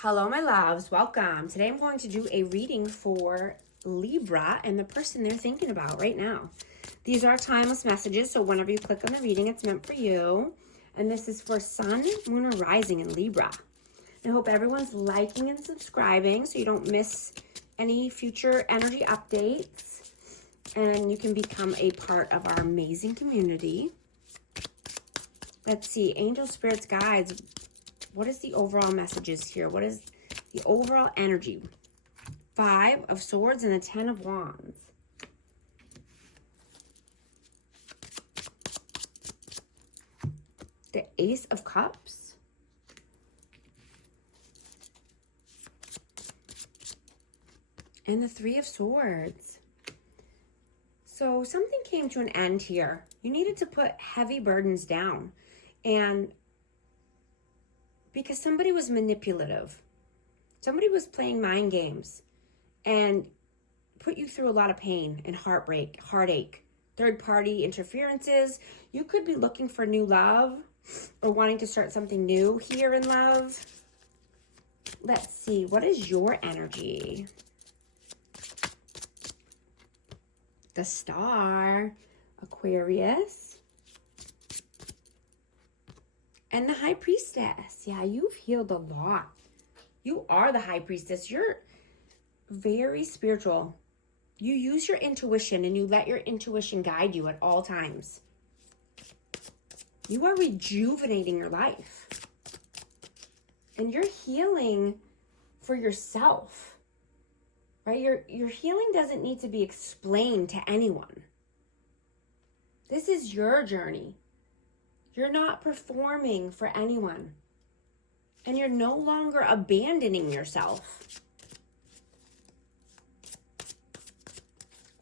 Hello, my loves. Welcome. Today I'm going to do a reading for Libra and the person they're thinking about right now. These are timeless messages, so whenever you click on the reading, it's meant for you. And this is for Sun, Moon, or Rising in Libra. I hope everyone's liking and subscribing so you don't miss any future energy updates. And you can become a part of our amazing community. Let's see. Angel, spirits, guides. What is the overall messages here? What is the overall energy? 5 of Swords and the 10 of Wands. The Ace of Cups. And the 3 of Swords. So something came to an end here. You needed to put heavy burdens down. And because somebody was manipulative. Somebody was playing mind games and put you through a lot of pain and heartbreak, heartache, third-party interferences. You could be looking for new love or wanting to start something new here in love. Let's see. What is your energy? The Star, Aquarius. And the High Priestess. Yeah, you've healed a lot. You are the High Priestess. You're very spiritual. You use your intuition and you let your intuition guide you at all times. You are rejuvenating your life. And you're healing for yourself. Right? Your healing doesn't need to be explained to anyone. This is your journey. You're not performing for anyone. And you're no longer abandoning yourself.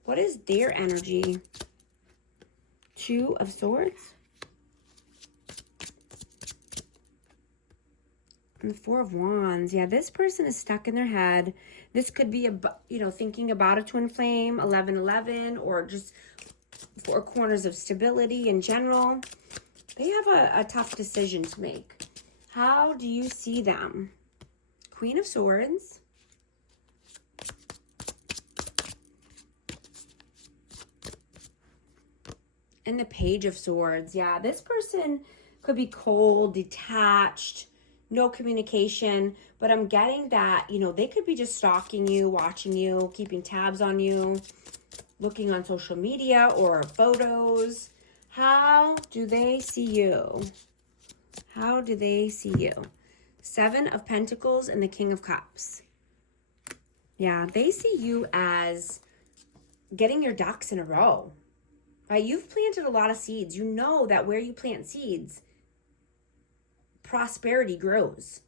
What is their energy? 2 of Swords. And the 4 of Wands. Yeah, this person is stuck in their head. This could be, thinking about a twin flame, 11-11, or just 4 corners of stability in general. They have a tough decision to make. How do you see them? Queen of Swords. And the Page of Swords. Yeah, this person could be cold, detached, no communication. But I'm getting that, they could be just stalking you, watching you, keeping tabs on you, looking on social media or photos. How do they see you? How do they see you? 7 of Pentacles and the King of Cups. Yeah, they see you as getting your ducks in a row. Right? You've planted a lot of seeds. You know that where you plant seeds, prosperity grows.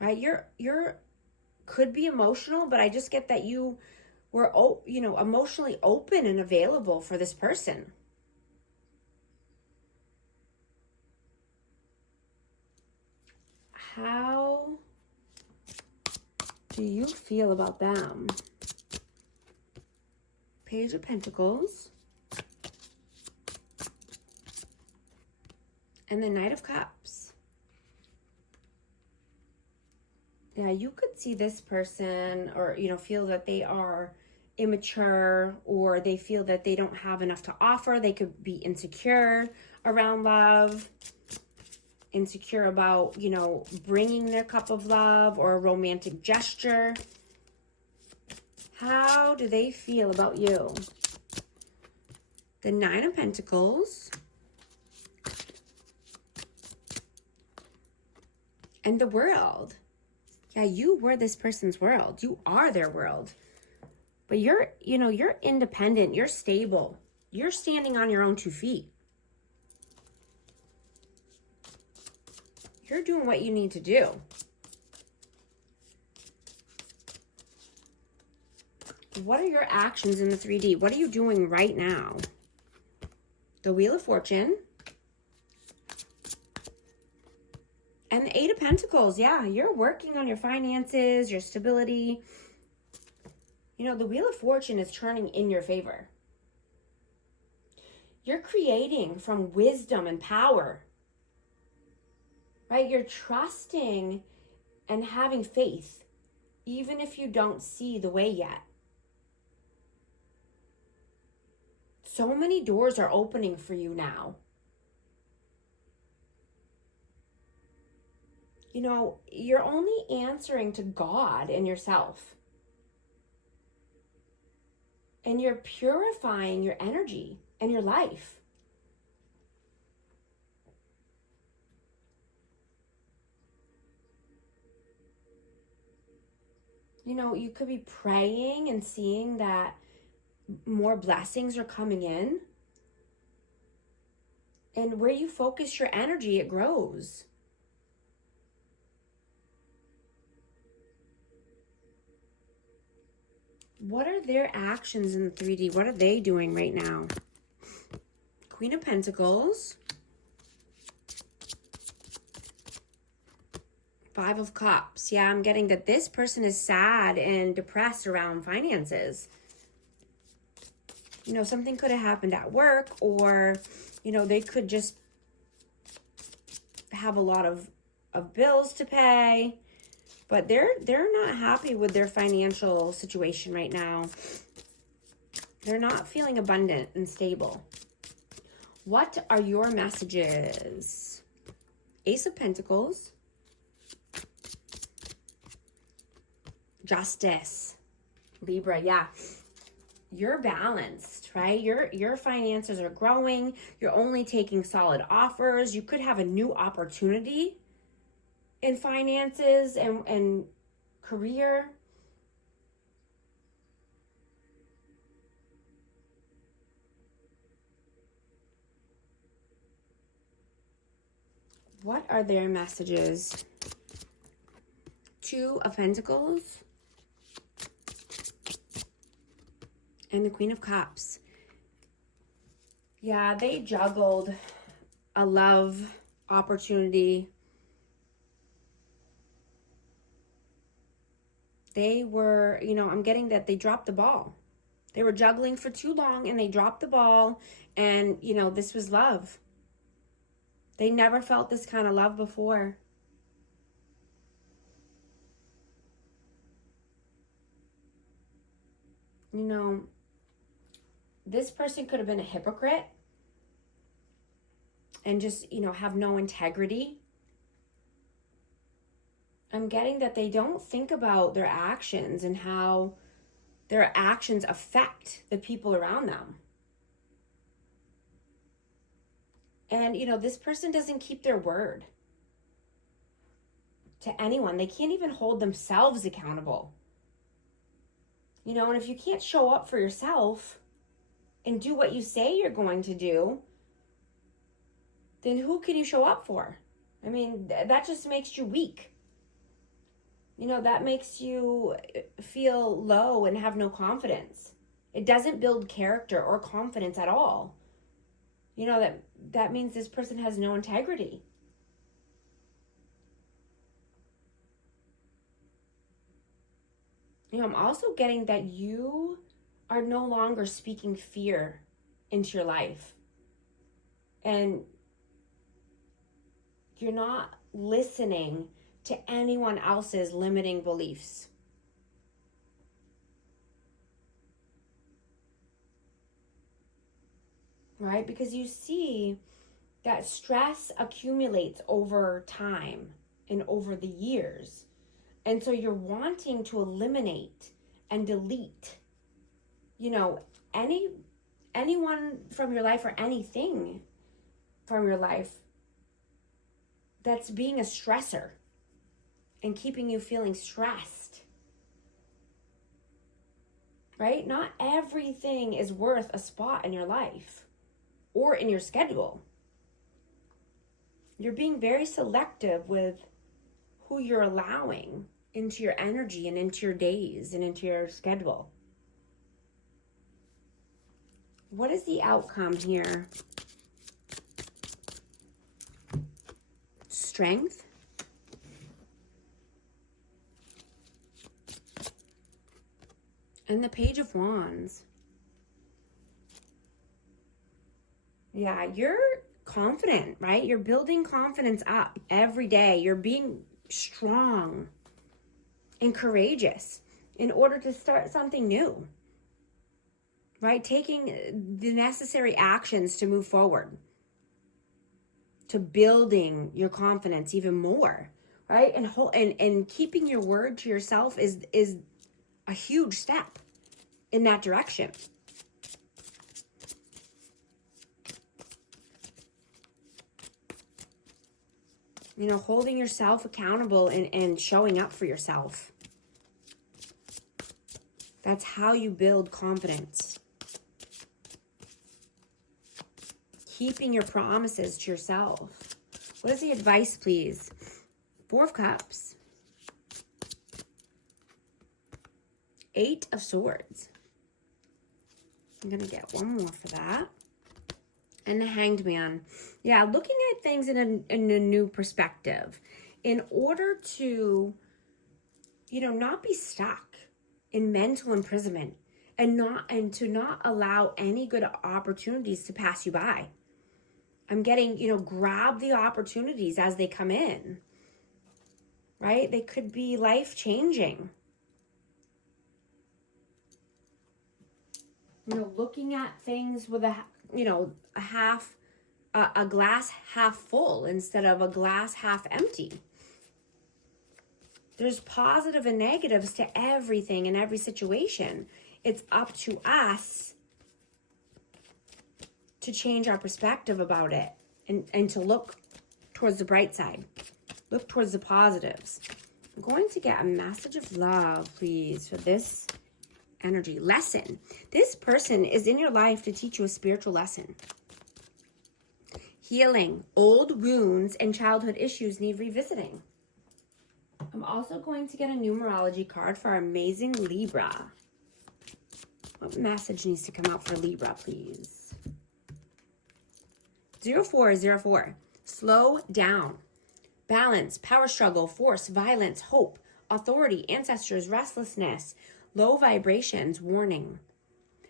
Right? You're could be emotional, but I just get that you were emotionally open and available for this person. How do you feel about them? Page of Pentacles. And the Knight of Cups. Yeah, you could see this person or, feel that they are immature or they feel that they don't have enough to offer. They could be insecure around love. Insecure about, bringing their cup of love or a romantic gesture. How do they feel about you? The 9 of Pentacles. And the World. Yeah, you were this person's world. You are their world. But you're independent. You're stable. You're standing on your own 2 feet. You're doing what you need to do. What are your actions in the 3D? What are you doing right now? The Wheel of Fortune. And the 8 of Pentacles. Yeah, you're working on your finances, your stability. The Wheel of Fortune is turning in your favor. You're creating from wisdom and power. Right? You're trusting and having faith, even if you don't see the way yet. So many doors are opening for you now. You know, you're only answering to God and yourself. And you're purifying your energy and your life. You know, you could be praying and seeing that more blessings are coming in. And where you focus your energy, it grows. What are their actions in 3D? What are they doing right now? Queen of Pentacles. 5 of Cups. Yeah, I'm getting that this person is sad and depressed around finances. You know, something could have happened at work, or, you know, they could just have a lot of bills to pay. But they're not happy with their financial situation right now. They're not feeling abundant and stable. What are your messages? Ace of Pentacles. Justice. Libra, yeah. You're balanced, right? Your finances are growing. You're only taking solid offers. You could have a new opportunity in finances and career. What are their messages? 2 of Pentacles and the Queen of Cups. Yeah, they juggled a love opportunity. They were, you know, I'm getting that they dropped the ball. They were juggling for too long and they dropped the ball. And, you know, this was love. They never felt this kind of love before. You know, this person could have been a hypocrite and just, you know, have no integrity. I'm getting that they don't think about their actions and how their actions affect the people around them. And, you know, this person doesn't keep their word to anyone. They can't even hold themselves accountable. You know, and if you can't show up for yourself and do what you say you're going to do, then who can you show up for? I mean, that just makes you weak. You know, that makes you feel low and have no confidence. It doesn't build character or confidence at all. You know, that means this person has no integrity. You know, I'm also getting that you are no longer speaking fear into your life. And you're not listening to anyone else's limiting beliefs. Right? Because you see that stress accumulates over time and over the years. And so you're wanting to eliminate and delete, you know, anyone from your life or anything from your life that's being a stressor and keeping you feeling stressed. Right? Not everything is worth a spot in your life or in your schedule. You're being very selective with who you're allowing into your energy and into your days and into your schedule. What is the outcome here? Strength. And the Page of Wands. Yeah, you're confident, right? You're building confidence up every day. You're being strong. and courageous in order to start something new, right? Taking the necessary actions to move forward, to building your confidence even more, right? And keeping your word to yourself is a huge step in that direction. You know, holding yourself accountable and showing up for yourself. That's how you build confidence. Keeping your promises to yourself. What is the advice, please? 4 of Cups. 8 of Swords. I'm going to get one more for that. And the Hanged Man. Yeah, looking at things in a new perspective. In order to, you know, not be stuck in mental imprisonment and to not allow any good opportunities to pass you by. I'm getting, you know, grab the opportunities as they come in, right? They could be life-changing. You know, looking at things with a glass half full instead of a glass half empty. There's positive and negatives to everything and every situation. It's up to us to change our perspective about it and to look towards the bright side. Look towards the positives. I'm going to get a message of love, please, for this energy. Lesson. This person is in your life to teach you a spiritual lesson. Healing. Old wounds and childhood issues need revisiting. I'm also going to get a numerology card for our amazing Libra. What message needs to come out for Libra, please? 0404. Slow down. Balance, power struggle, force, violence, hope, authority, ancestors, restlessness, low vibrations, warning.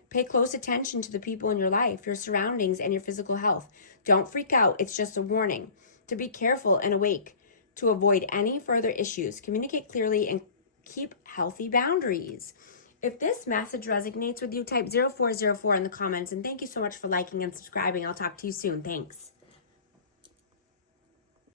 Pay close attention to the people in your life, your surroundings, and your physical health. Don't freak out. It's just a warning. To be careful and awake. To avoid any further issues. Communicate clearly and keep healthy boundaries. If this message resonates with you, type 0404 in the comments. And thank you so much for liking and subscribing. I'll talk to you soon. Thanks.